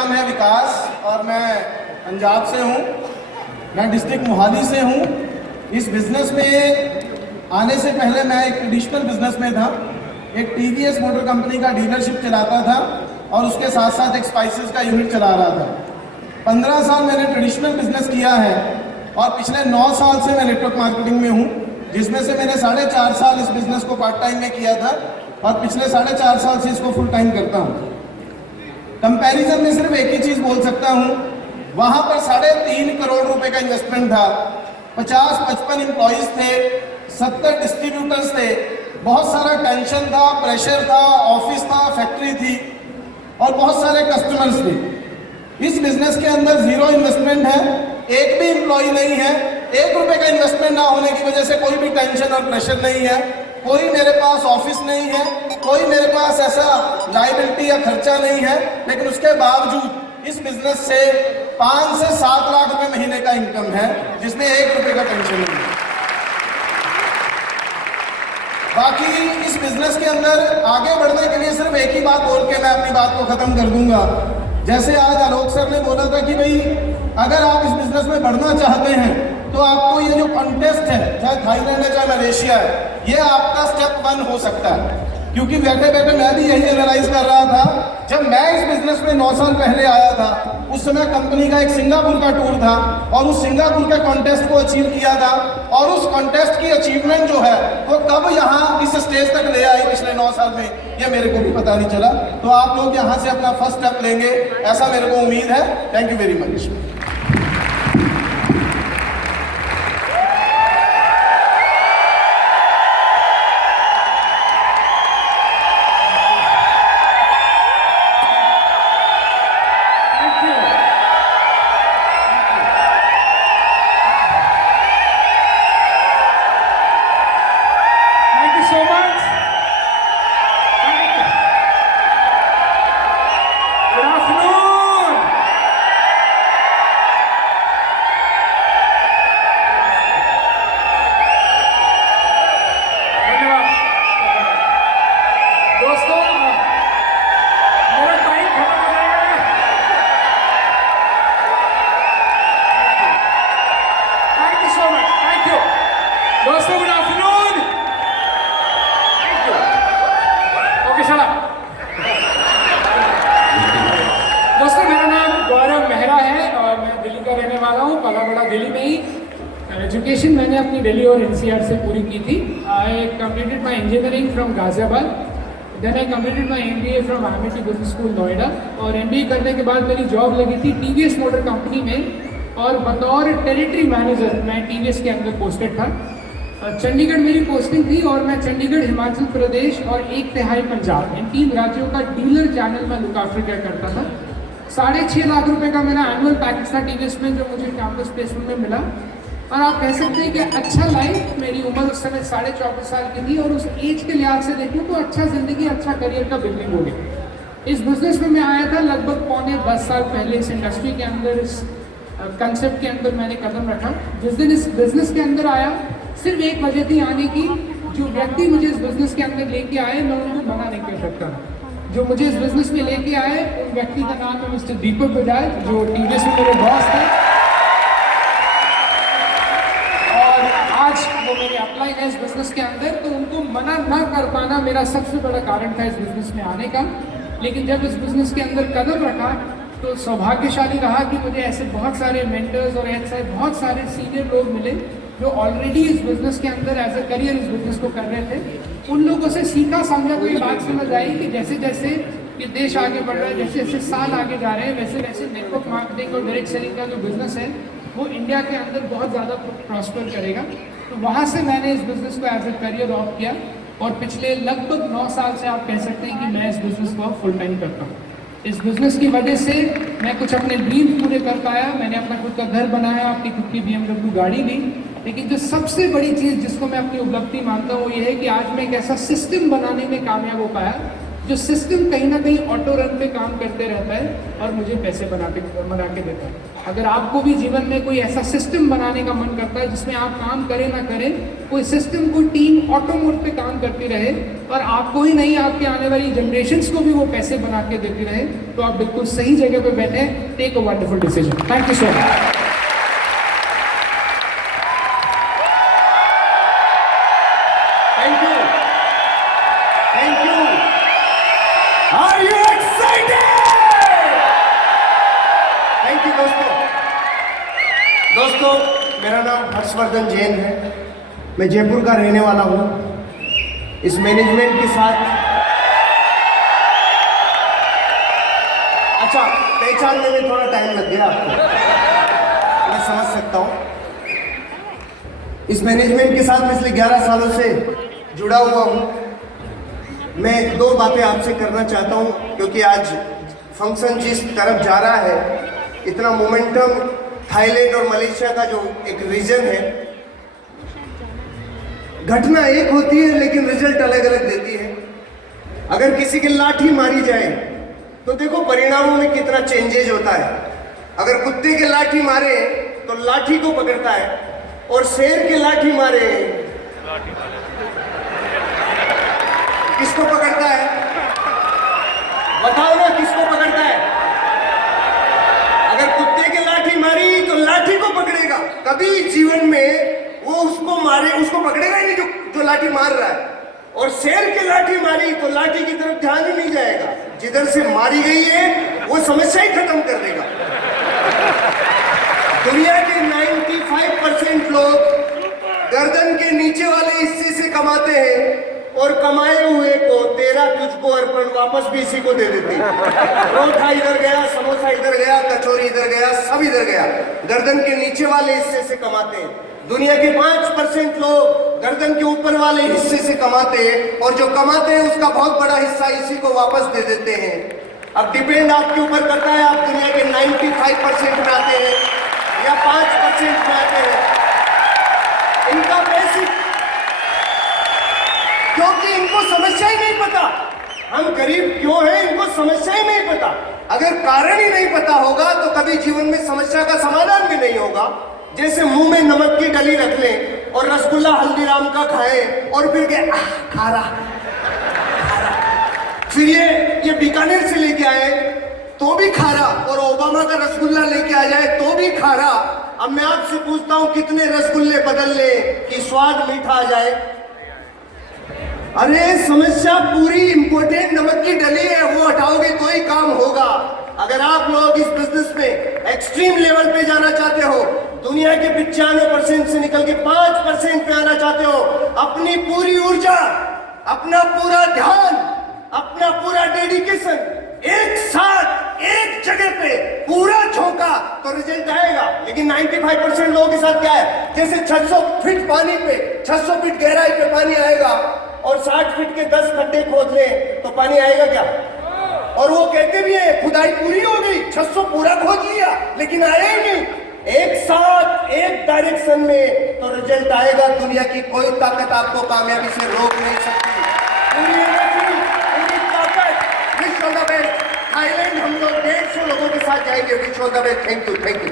नाम है विकास और मैं पंजाब से हूँ। मैं डिस्ट्रिक्ट मोहाली से हूँ। इस बिज़नेस में आने से पहले मैं एक ट्रेडिशनल बिज़नेस में था। एक टीवीएस मोटर कंपनी का डीलरशिप चलाता था और उसके साथ साथ एक स्पाइसेस का यूनिट चला रहा था। 15 साल मैंने ट्रेडिशनल बिज़नेस किया है और पिछले 9 साल से मैं नेटवर्क मार्केटिंग में हूँ, जिसमें से मैंने 4.5 साल इस बिज़नेस को पार्ट टाइम में किया था और पिछले 4.5 साल से इसको फुल टाइम करता हूँ। कंपैरिजन में सिर्फ एक ही चीज़ बोल सकता हूँ, वहाँ पर 3.5 करोड़ रुपए का इन्वेस्टमेंट था, 50-55 एम्प्लॉइज़ थे, 70 डिस्ट्रीब्यूटर्स थे, बहुत सारा टेंशन था, प्रेशर था, ऑफिस था, फैक्ट्री थी और बहुत सारे कस्टमर्स थे। इस बिजनेस के अंदर जीरो इन्वेस्टमेंट है, एक भी एम्प्लॉय नहीं है, 1 रुपए का इन्वेस्टमेंट ना होने की वजह से कोई भी टेंशन और प्रेशर नहीं है, कोई मेरे पास ऑफिस नहीं है, कोई मेरे पास ऐसा लायबिलिटी या खर्चा नहीं है, लेकिन उसके बावजूद इस बिजनेस से 5 से 7 लाख रुपए महीने का इनकम है, जिसमें 1 रुपए का टेंशन नहीं है। बाकी इस बिजनेस के अंदर आगे बढ़ने के लिए सिर्फ एक ही बात बोल के मैं अपनी बात को खत्म कर दूंगा। जैसे आज आलोक सर ने बोला था कि भाई अगर आप इस बिजनेस में बढ़ना चाहते हैं तो आपको ये जो कॉन्टेस्ट है, चाहे थाईलैंड है चाहे मलेशिया है, ये आपका स्टेप 1 हो सकता है। क्योंकि बैठे बैठे मैं भी यही एनालाइज कर रहा था। जब मैं इस बिजनेस में 9 साल पहले आया था, उस समय कंपनी का एक सिंगापुर का टूर था और उस सिंगापुर के कॉन्टेस्ट को अचीव किया था और उस कॉन्टेस्ट की अचीवमेंट जो है वो कब यहाँ इस स्टेज तक ले आई पिछले 9 साल में, ये मेरे को भी पता नहीं चला। तो आप लोग यहाँ से अपना फर्स्ट स्टेप लेंगे, ऐसा मेरे को उम्मीद है। Thank you very much. दोस्तों मेरा नाम गौरव मेहरा है और मैं दिल्ली का रहने वाला हूँ, पला बड़ा दिल्ली में ही। एजुकेशन मैंने अपनी दिल्ली और एनसीआर से पूरी की थी। I completed my engineering from Ghaziabad, then I completed my MBA from IMIT business school Noida और MBA करने के बाद मेरी जॉब लगी थी TVS मोटर कंपनी में और बतौर टेरिटरी मैनेजर मैं TVS के अंदर पोस्टेड था। चंडीगढ़ मेरी पोस्टिंग थी और मैं चंडीगढ़, हिमाचल प्रदेश और 1/3 पंजाब, इन 3 राज्यों का डीलर चैनल में लुक आफ्टर किया करता था। 6.5 लाख रुपए का मेरा एनुअल पैकेज था TVS में, जो मुझे कैंपस प्लेसमेंट में मिला। और आप कह सकते हैं कि अच्छा लाइफ, मेरी उम्र उस समय 24.5 साल की थी और उस एज के लिहाज से देखूँ तो अच्छा जिंदगी, अच्छा करियर का बिल्डिंग हो गया। इस बिजनेस में मैं आया था लगभग 9.25 साल पहले। इस इंडस्ट्री के अंदर, इस कंसेप्ट के अंदर मैंने कदम रखा। जिस दिन इस बिजनेस के अंदर आया, सिर्फ एक वजह थी आने की, जो व्यक्ति मुझे इस बिजनेस के अंदर लेके आए मैं उनको मना नहीं कर सकता। जो मुझे इस बिजनेस में लेके आए उन व्यक्ति का नाम है मिस्टर दीपक बजाज, जो TVS में मेरे बॉस थे और आज वो मेरे अप्लाई है इस बिजनेस के अंदर। तो उनको मना ना कर पाना मेरा सबसे बड़ा कारण था इस बिजनेस में आने का। लेकिन जब इस बिजनेस के अंदर कदम रखा तो सौभाग्यशाली रहा कि मुझे ऐसे बहुत सारे मेंटर्स और ऐसे बहुत सारे सीनियर लोग मिले जो ऑलरेडी इस बिजनेस के अंदर एज ए करियर इस बिजनेस को कर रहे थे। उन लोगों से सीखा, समझा तो ये बात समझ आई कि जैसे जैसे ये देश आगे बढ़ रहा है, जैसे जैसे साल आगे जा रहे हैं, वैसे वैसे नेटवर्क मार्केटिंग और डायरेक्ट सेलिंग का जो बिजनेस है वो इंडिया के अंदर बहुत ज़्यादा प्रॉस्पर करेगा। तो वहाँ से मैंने इस बिजनेस को एज ए करियर ऑफ किया और पिछले लगभग 9 साल से आप कह सकते हैं कि मैं इस बिजनेस को फुल टाइम करता हूँ। इस बिजनेस की वजह से मैं कुछ अपने ड्रीम पूरे कर पाया। मैंने अपना खुद का घर बनाया, अपनी खुद की BMW गाड़ी ली। लेकिन जो सबसे बड़ी चीज़ जिसको मैं अपनी उपलब्धि मानता हूँ वो ये है कि आज मैं एक ऐसा सिस्टम बनाने में कामयाब हो पाया जो सिस्टम कहीं ना कहीं ऑटो रन पे काम करते रहता है और मुझे पैसे बना के देता है। अगर आपको भी जीवन में कोई ऐसा सिस्टम बनाने का मन करता है जिसमें आप काम करें ना करें, कोई सिस्टम, कोई टीम ऑटो मोड पे काम करती रहे और आपको ही नहीं आपके आने वाली जनरेशन्स को भी वो पैसे बना के देती रहे, तो आप बिल्कुल सही जगह पे बैठे। Take a wonderful decision. Thank you so much. Thank you, thank you. Are you excited? Thank you दोस्तों, मेरा नाम हर्षवर्धन जैन है। मैं जयपुर का रहने वाला हूँ। इस मैनेजमेंट के साथ अच्छा पहचानने में थोड़ा टाइम लग गया आपको, मैं समझ सकता हूँ। इस मैनेजमेंट के साथ पिछले 11 सालों से जुड़ा हुआ हूँ। मैं 2 बातें आपसे करना चाहता हूँ, क्योंकि आज फंक्शन जिस तरफ जा रहा है, इतना मोमेंटम, थाईलैंड और मलेशिया का जो एक रीजन है, घटना एक होती है लेकिन रिजल्ट अलग अलग देती है। अगर किसी की लाठी मारी जाए तो देखो परिणामों में कितना चेंजेज होता है। अगर कुत्ते के लाठी मारे तो लाठी को पकड़ता है, और शेर की लाठी मारे किसको पकड़ता है? बताओ ना, किसको पकड़ता है? अगर कुत्ते की लाठी मारी तो लाठी को पकड़ेगा, कभी जीवन में वो उसको मारे, उसको पकड़ेगा ही नहीं जो लाठी मार रहा है। और शेर की लाठी मारी तो लाठी की तरफ ध्यान ही नहीं जाएगा, जिधर से मारी गई है वो समस्या ही खत्म कर देगा। दुनिया के 95% लोग गर्दन के नीचे वाले हिस्से से कमाते हैं, और कमाए हुए को तेरा तुझको अर्पण वापस भी इसी को दे देते हैं। परोठा इधर गया, समोसा इधर गया, कचौरी इधर गया, सब इधर गया। गर्दन के नीचे वाले हिस्से से कमाते हैं। दुनिया के 5% लोग गर्दन के ऊपर वाले हिस्से से कमाते हैं, और जो कमाते हैं उसका बहुत बड़ा हिस्सा इसी को वापस दे देते हैं। अब डिपेंड आपके ऊपर करता है, आप दुनिया के 95% में आते हैं या 5% में आते हैं। इनका बेसिक, क्योंकि इनको समस्या ही नहीं पता हम गरीब क्यों हैं, इनको समस्या ही नहीं पता। अगर कारण ही नहीं पता होगा तो कभी जीवन में समस्या का समाधान भी नहीं होगा। जैसे मुंह में नमक की डली रख लें और रसगुल्ला हल्दीराम का खाएं और फिर के खारा, फिर ये बीकानेर से लेके आए तो भी खारा, और ओबामा का रसगुल्ला लेके आ जाए तो भी खारा। अब मैं आपसे पूछता हूं, कितने रसगुल्ले बदल ले कि स्वाद मीठा आ जाए? अरे समस्या पूरी इंपॉर्टेंट नमक की डली है, वो हटाओगे तो ही काम होगा। अगर आप लोग इस बिजनेस में एक्सट्रीम लेवल पे जाना चाहते हो, दुनिया के 95% से निकल के 5% पे आना चाहते हो, अपनी पूरी ऊर्जा, अपना पूरा ध्यान, अपना पूरा डेडिकेशन एक साथ एक जगह पे पूरा झोंका तो रिजल्ट आएगा। लेकिन 95% लोगों के साथ क्या है, जैसे 600 फीट पानी पे, 600 फीट गहराई पे पानी आएगा और 60 फीट के 10 खड्डे खोद ले तो पानी आएगा क्या? और वो कहते भी है खुदाई पूरी हो गई, 600 पूरा खोद लिया, लेकिन आया ही नहीं। एक साथ एक डायरेक्शन में तो रिजल्ट आएगा। दुनिया की कोई ताकत आपको कामयाबी से रोक नहीं सकती। पूरी एनर्जी, पूरी ताकत, wish all the best. Thailand हम लोग 150 लोगों के साथ जाएंगे। Wish all the best. Thank you, thank you.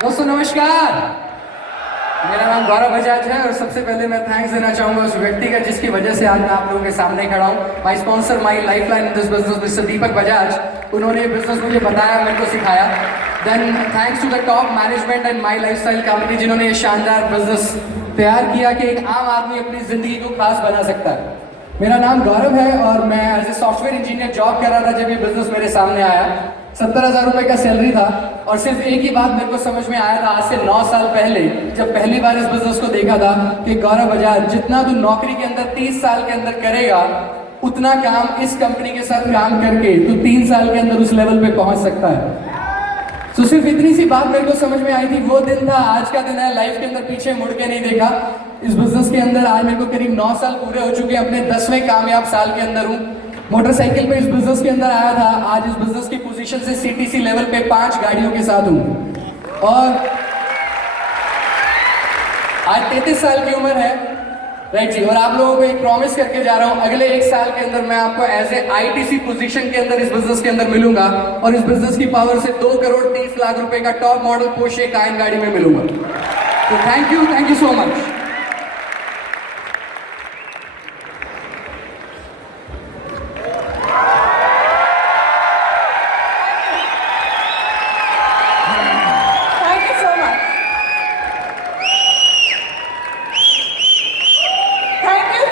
दोस्तों नमस्कार, मेरा नाम गौरव बजाज है और सबसे पहले मैं थैंक्स देना चाहूँगा उस व्यक्ति का जिसकी वजह से आज मैं आप लोगों के सामने खड़ा हूँ। My sponsor, my life line in this business, mister Deepak Bajaj. उन्होंने ये बिजनेस मुझे बताया, मेरे को सिखाया। Then thanks to the top management and my lifestyle company, जिन्होंने ये शानदार बिजनेस तैयार किया कि एक आम आदमी अपनी ज़िंदगी को खास बना सकता है। मेरा नाम गौरव है और मैं as a software engineer job कर रहा था जब ये बिजनेस मेरे सामने आया। 70,000 रुपये का सैलरी था और सिर्फ एक ही बात मेरे को समझ में आया था आज से 9 साल पहले, जब पहली बार इस बिजनेस को देखा था कि गौरव बजाज, जितना तू नौकरी के अंदर 30 साल के अंदर करेगा, उतना काम इस कंपनी के साथ काम करके तू 3 साल के अंदर उस लेवल पे पहुंच सकता है। तो सिर्फ इतनी सी बात मेरे को समझ में आई थी। वो दिन था, आज का दिन है। लाइफ के अंदर पीछे मुड़ के नहीं देखा। इस बिजनेस के अंदर आज मेरे को करीब 9 साल पूरे हो चुके हैं। अपने 10वें कामयाब साल के अंदर हूँ। मोटरसाइकिल पे इस बिजनेस के अंदर आया था। आज इस बिजनेस की पोजीशन से सीटीसी लेवल पे 5 गाड़ियों के साथ हूँ। और आज 33 साल की उम्र है, राइट जी। और आप लोगों को एक प्रॉमिस करके जा रहा हूँ, अगले 1 साल के अंदर मैं आपको एज ए ITC पोजीशन के अंदर इस बिजनेस के अंदर मिलूंगा और इस बिजनेस की पावर से 2 करोड़ 30 लाख रुपए का टॉप मॉडल पोर्शे कायन गाड़ी में मिलूंगा। तो thank you so much. Thank you so much.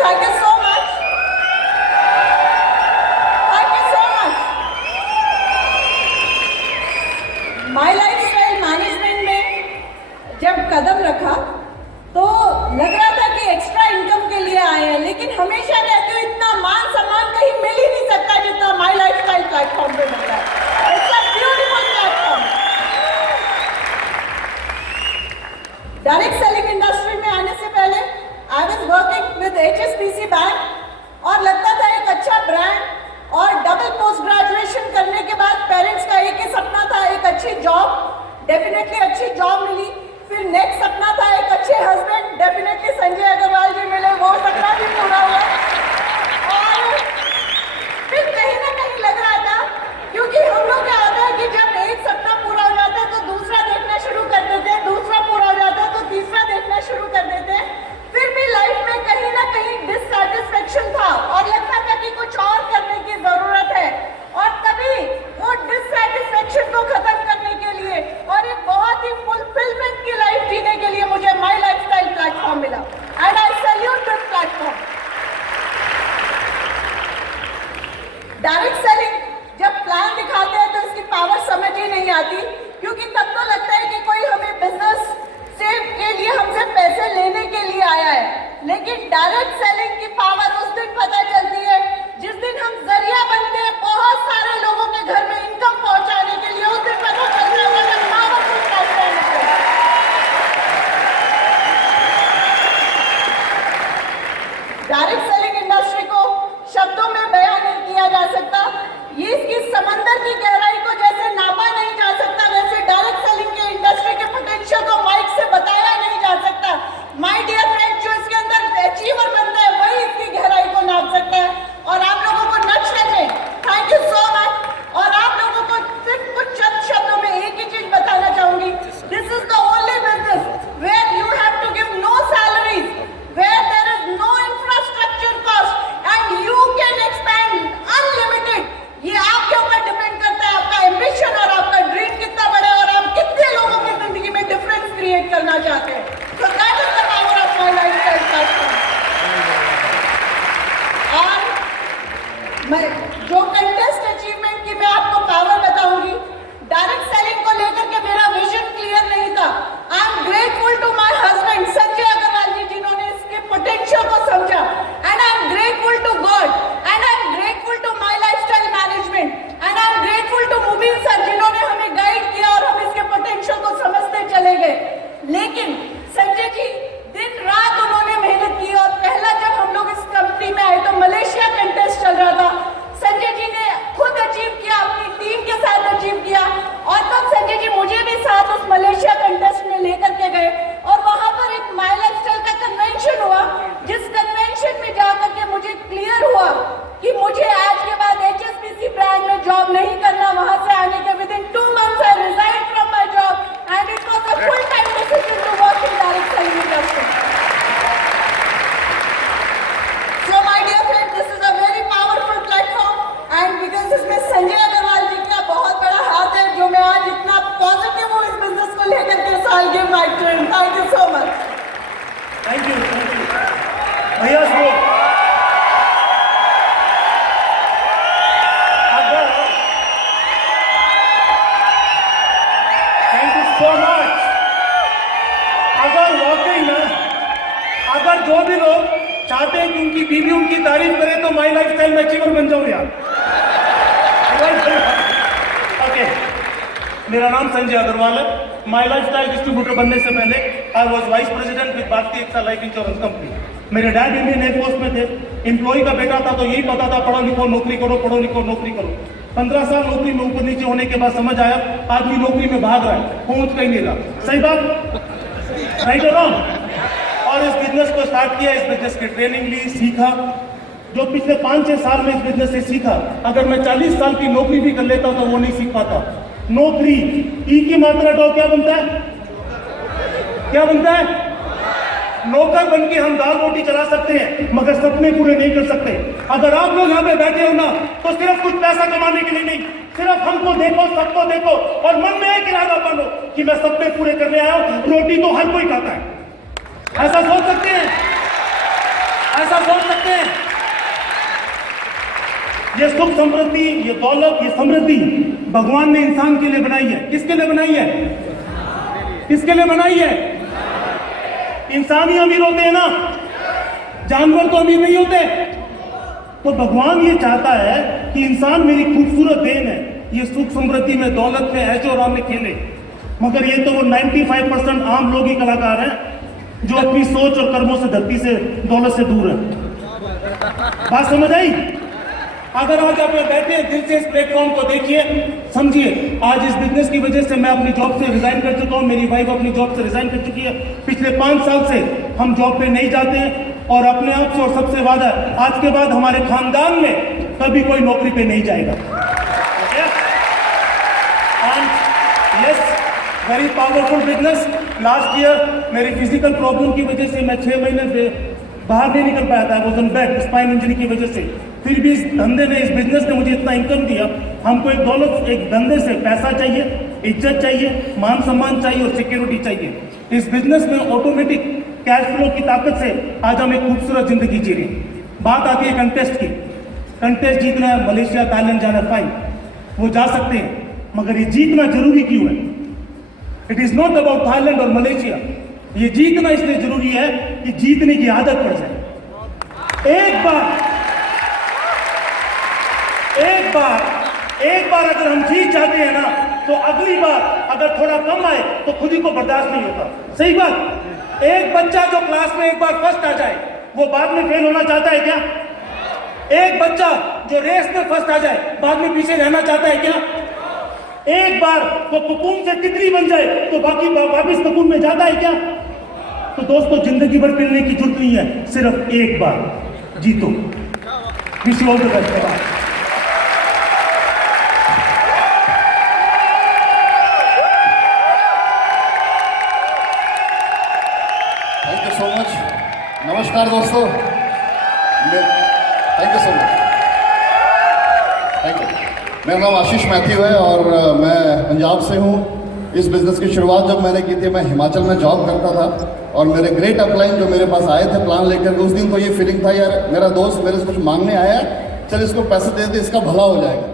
Thank you so much. Thank you so much. My lifestyle management में जब कदम रखा तो लग रहा था कि एक्स्ट्रा इनकम के लिए आए हैं, लेकिन हमेशा कहती हूँ इतना मान सम्मान कहीं मिल ही नहीं सकता जितना माई लाइफस्टाइल प्लेटफॉर्म पे मिलता है। It's a beautiful platform. Direct selling industry में आने से पहले I was working with HSBC bank और लगता था एक अच्छा ब्रांड और डबल पोस्ट ग्रेजुएशन करने के बाद पेरेंट्स का एक ही सपना था, एक अच्छी जॉब। डेफिनेटली अच्छी जॉब मिली। फिर नेक्स्ट सपना था एक अच्छे हस्बैंड, डेफिनेटली संजय अग्रवाल जी मिले, वो सपना भी पूरा हुआ। और फिर कहीं ना कहीं लग रहा था, क्योंकि हम लोग क्या होता है कि जब एक सपना पूरा हो जाता है तो दूसरा देखना शुरू कर देते हैं, दूसरा पूरा हो जाता है तो तीसरा देखना शुरू कर देते हैं। फिर भी लाइफ में कहीं ना कहीं डिससैटिस्फैक्शन था और लगता था कि कुछ और करने की जरूरत है। और तभी वो डिससैटिस्फैक्शन को खत्म करने के लिए और एक बहुत ही फुलफिलमेंट की लाइफ जीने के लिए मुझे माई लाइफस्टाइल प्लेटफॉर्म मिला and I salute this platform. Direct selling जब प्लान दिखाते हैं तो इसकी पावर समझ ही नहीं आती, क्योंकि तब तो लगता है कि कोई हमें बिजनेस से के लिए हमसे पैसे लेने के लिए आया है। लेकिन डायरेक्ट सेलिंग की पावर उस दिन पता चलती है जिस दिन हम जरिया बनते हैं बहुत सारे लोगों के घर में इनकम पहुंचाने के लिए। उस दिन पता चलता है वो पावरफुल प्लेटफॉर्म है। डायरेक्ट सेलिंग इंडस्ट्री को शब्दों में बयान नहीं किया जा सकता। ये इसकी समंदर की गहराई को जैसे नापा नहीं जा सकता, वैसे डायरेक्ट सेलिंग के इंडस्ट्री के पोटेंशियल को माइक से बताया नहीं जा सकता। माय डियर फ्रेंड, जो इसके अंदर अचीवर बनता है वही इसकी गहराई को नाप सकता है। और आप लोगों को नक्शे में थैंक यू सो मच। और आप लोगों को सिर्फ कुछ चंद शब्दों में एक ही चीज बताना चाहूंगी, this is the only business where you have to give no salaries, where there is no infrastructure cost and you can expand unlimited. ये आपके ऊपर डिपेंड करता है, आपका एम्बिशन और आपका ड्रीम कितना बड़ा है और आप कितने लोगों की जिंदगी में डिफरेंस क्रिएट करना चाहते हैं। So that is the power of my lifestyle platform. और मैं जो कंटेस्ट अचीवमेंट की मैं आपको पावर बताऊंगी, डायरेक्ट सेलिंग को लेकर के मेरा विजन क्लियर नहीं था। I am grateful to my husband Sanjay Agarwal ji, जिन्होंने इसके पोटेंशियल को समझा। And I am grateful to God and I am grateful to my lifestyle management and I am grateful to Mubeen sir, जिन्होंने हमें गाइड किया और हम इसके पोटेंशियल को समझते चले गए। लेकिन संजय जी दिन रात उन्होंने मेहनत की और पहला जब हम लोग इस कंपनी में आए तो मलेशिया कंटेस्ट चल रहा था। संजय जी ने खुद अचीव किया, अपनी टीम के साथ अचीव किया और तब संजय जी मुझे भी साथ उस मलेशिया कंटेस्ट में लेकर के गए और वहां पर एक माय लाइफस्टाइल का कन्वेंशन हुआ, जिस कन्वेंशन में जाकर के मुझे क्लियर हुआ कि मुझे आज के बाद HSBC ब्रांड में जॉब नहीं करना। वहां से आने के within 2 months I resign from my job and it was a full time decision to work in direct selling industry. So my dear friend, this is a very powerful platform and because इसमें संजय अग्रवाल जी का बहुत बड़ा हाथ है, जो मैं आज इतना पॉजिटिव हूँ इस बिजनेस को लेकर के। So I give my train. Thank you so much. Thank you भैया। Thank you so much. अगर वाकई में अगर जो भी लोग चाहते हैं कि उनकी बीवी उनकी तारीफ करे तो माई लाइफस्टाइल में अचीवर बन जाऊं यार। ओके, मेरा नाम संजय अग्रवाल है। माई लाइफस्टाइल डिस्ट्रीब्यूटर बनने से पहले I was vice president with भारतीय एक्सा लाइफ इंश्योरेंस कंपनी। मेरे डैड इंडियन एयरफोर्स में थे। एम्प्लॉय का बेटा था तो यही पता था पढ़ो लिखो नौकरी करो, पढ़ो लिखो नौकरी करो। 15 साल नौकरी में ऊपर नीचे होने के बाद समझ आया आदमी नौकरी में भाग रहा है, पहुंच कहीं नहीं रहा। सही बात, राइट और रॉन्ग? और इस बिजनेस को स्टार्ट किया, इस बिजनेस की ट्रेनिंग ली, सीखा। जो पिछले 5-6 साल में इस बिजनेस से सीखा, अगर मैं 40 साल की नौकरी भी कर लेता तो वो नहीं सीख पाता। नौकरी, ई की मात्रा हटाओ, क्या बनता है? क्या बनता है? नौकर बन के हम दाल रोटी चला सकते हैं, मगर सपने पूरे नहीं कर सकते। अगर आप लोग यहाँ पे बैठे हो ना, तो सिर्फ कुछ पैसा कमाने के लिए नहीं, सिर्फ हमको देखो, सबको देखो और मन में एक इरादा बनो कि मैं सपने पूरे करने आया हूं। रोटी तो हर कोई खाता है, ऐसा सोच सकते हैं, ऐसा सोच सकते हैं। ये सुख समृद्धि, ये दौलत, ये समृद्धि भगवान ने इंसान के लिए बनाई है। किसके लिए बनाई है? किसके लिए बनाई है? इंसान ही अमीर होते हैं ना, जानवर तो अमीर नहीं होते। तो भगवान ये चाहता है कि इंसान मेरी खूबसूरत देन है, ये सुख समृद्धि में, दौलत में, ऐशो आराम में खेले। मगर ये तो वो 95% आम लोग ही कलाकार हैं जो अपनी सोच और कर्मों से, धरती से, दौलत से दूर है। बात समझ आई? अगर आज आप बैठे हैं, दिल से इस प्लेटफॉर्म को देखिए, समझिए। आज इस बिजनेस की वजह से मैं अपनी जॉब से रिजाइन कर चुका हूं, मेरी वाइफ अपनी जॉब से रिजाइन कर चुकी है। पिछले 5 साल से हम जॉब पे नहीं जाते हैं और अपने आप से, और सबसे वादा, आज के बाद हमारे खानदान में कभी कोई नौकरी पे नहीं जाएगा। Yes, very powerful business. Last year मेरी फिजिकल प्रॉब्लम की वजह से मैं 6 महीने बाहर नहीं निकल पाया था, was on bed, spine injury की वजह से। फिर भी इस धंधे ने, इस बिजनेस ने मुझे इतना इनकम दिया। हमको एक दौलत, एक धंधे से पैसा चाहिए, इज्जत चाहिए, मान सम्मान चाहिए और सिक्योरिटी चाहिए। इस बिजनेस में ऑटोमेटिक कैश फ्लो की ताकत से आज हम एक खूबसूरत जिंदगी जी रहे हैं। बात आती है कंटेस्ट की। कंटेस्ट जीतना है, मलेशिया, थाईलैंड जाना, फाइन, वो जा सकते हैं, मगर ये जीतना जरूरी क्यों है? It is not about Thailand और मलेशिया। ये जीतना इसलिए जरूरी है कि जीतने की आदत पड़ जाए। एक बार अगर हम जीत जाते हैं ना, तो अगली बार अगर थोड़ा कम आए तो खुद ही को बर्दाश्त नहीं होता। सही बात। एक बच्चा जो क्लास में एक बार फर्स्ट आ जाए, वो बाद में फेल होना चाहता है क्या? एक बच्चा जो रेस में फर्स्ट आ जाए, बाद में पीछे रहना चाहता है क्या? एक बार वो कुकून से तितली बन जाए तो बाकी वापिस कुकून में जाता है क्या? तो दोस्तों, जिंदगी भर मिलने की जरूरत नहीं है, सिर्फ एक बार जीतो। Wish you all the best. Thank you so much. नमस्कार दोस्तों, thank you so much, thank you. मेरा नाम आशीष मैथ्यू है और मैं पंजाब से हूँ। इस बिज़नेस की शुरुआत जब मैंने की थी, मैं हिमाचल में जॉब करता था और मेरे ग्रेट अपलाइन जो मेरे पास आए थे प्लान लेकर, उस दिन तो ये फीलिंग था, यार मेरा दोस्त मेरे से कुछ मांगने आया है, चल इसको पैसे दे दे, इसका भला हो जाएगा।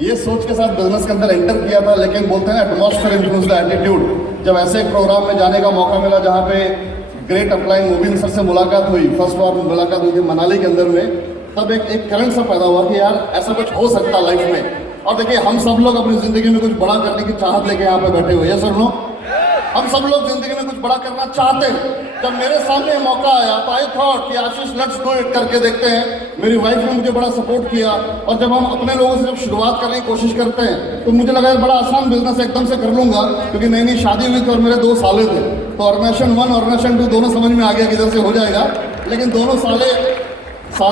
ये सोच के साथ बिजनेस के अंदर एंटर किया था। लेकिन बोलते हैं एटमॉस्फेयर इन्फ्लुएंस द एटीट्यूड। जब ऐसे एक प्रोग्राम में जाने का मौका मिला जहाँ पे ग्रेट अपलाइन मुबीन सर से मुलाकात हुई, फर्स्ट बार मुलाकात हुई थी मनाली के अंदर में, तब एक करंट सा पैदा हुआ कि यार ऐसा कुछ हो सकता लाइफ में। और देखिए, हम सब लोग अपनी जिंदगी में कुछ बड़ा करने की चाहत लेके यहाँ पे बैठे हुए हैं। सर लो, हम सब लोग जिंदगी में कुछ बड़ा करना चाहते हैं। जब मेरे सामने मौका आया तो आई थॉट कि आशीष लेट्स डू इट, करके देखते हैं। मेरी वाइफ ने मुझे बड़ा सपोर्ट किया और जब हम अपने लोगों से जब शुरुआत करने की कोशिश करते हैं तो मुझे लगा बड़ा आसान बिजनेस एकदम से कर लूंगा, क्योंकि नई नई शादी हुई थी और मेरे 2 साले थे। तो ऑर्गेनाइजेशन 1 ऑर्गेनाइजेशन 2 दोनों समझ में आ गया कि इधर से हो जाएगा, लेकिन दोनों साले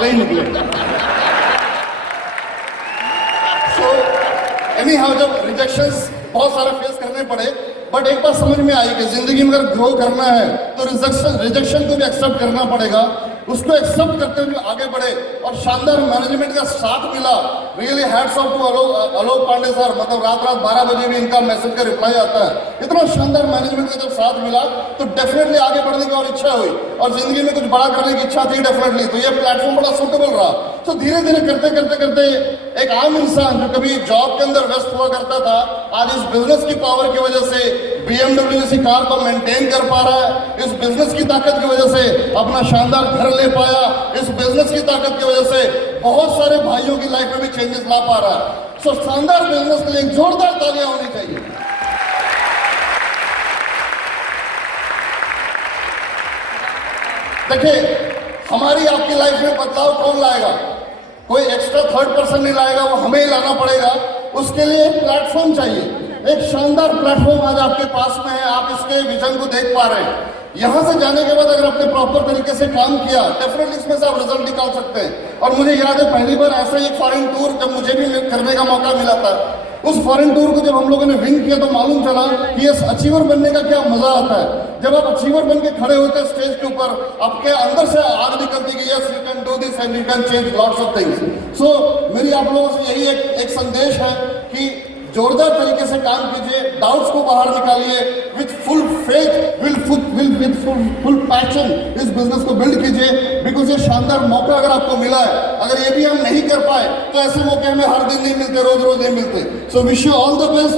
ही निकले। एनी हाउ, जब रिजेक्शंस बहुत सारे फेस करने पड़े, बट एक बात समझ में आई कि जिंदगी में अगर ग्रो करना है तो रिजेक्शन को भी एक्सेप्ट करना पड़ेगा। उसको एक्सेप्ट करते हुए आगे बढ़े और शानदार मैनेजमेंट का साथ मिला। Really hats off to Alok Pandey sir. मतलब रात 12 बजे भी इनका मैसेज का रिप्लाई आता है। इतना शानदार मैनेजमेंट का जब साथ मिला तो डेफिनेटली आगे बढ़ने की और इच्छा हुई और जिंदगी में कुछ बड़ा करने की इच्छा थी डेफिनेटली। तो ये प्लेटफॉर्म बड़ा सूटेबल रहा। तो धीरे धीरे करते एक आम इंसान जो कभी जॉब के अंदर व्यस्त हुआ करता था, आज इस बिजनेस की पावर की वजह से BMW जैसी कार को मेंटेन कर पा रहा है। इस बिजनेस की ताकत की वजह से अपना शानदार घर ले पाया। इस बिजनेस की ताकत की वजह से बहुत सारे भाइयों की लाइफ में भी चेंजेस ला पा रहा है। सो शानदार बिजनेस के लिए एक जोरदार तालियां होनी चाहिए। देखिए, हमारी आपकी लाइफ में बदलाव कौन लाएगा? कोई एक्स्ट्रा थर्ड पर्सन नहीं लाएगा, वो हमें ही लाना पड़ेगा। उसके लिए एक प्लेटफॉर्म चाहिए। एक शानदार प्लेटफॉर्म आज आपके पास में है। आप इसके विजन को देख पा रहे हैं। यहाँ से जाने के बाद अगर आपने प्रॉपर तरीके से काम किया, डेफिनेटली इसमें से आप रिजल्ट निकाल सकते हैं। और मुझे याद है पहली बार ऐसा ही एक फॉरेन टूर जब मुझे भी करने का मौका मिला था, उस फॉरेन टूर को जब हम लोगों ने विन किया तो मालूम चला कि ये अचीवर बनने का क्या मजा आता है। जब आप अचीवर बन के खड़े होते हैं स्टेज के ऊपर, आपके अंदर से आग निकलती है, yes you can do this and you can change lots of things. So मेरी आप लोगों से यही एक संदेश है कि जोरदार तरीके से काम कीजिए, डाउट्स को बाहर निकालिए, with full faith, with full passion इस बिजनेस को बिल्ड कीजिए। बिकॉज ये शानदार मौका अगर आपको मिला है, अगर ये भी हम नहीं कर पाए तो ऐसे मौके हमें हर दिन नहीं मिलते, रोज रोज नहीं मिलते। So wish you all the best.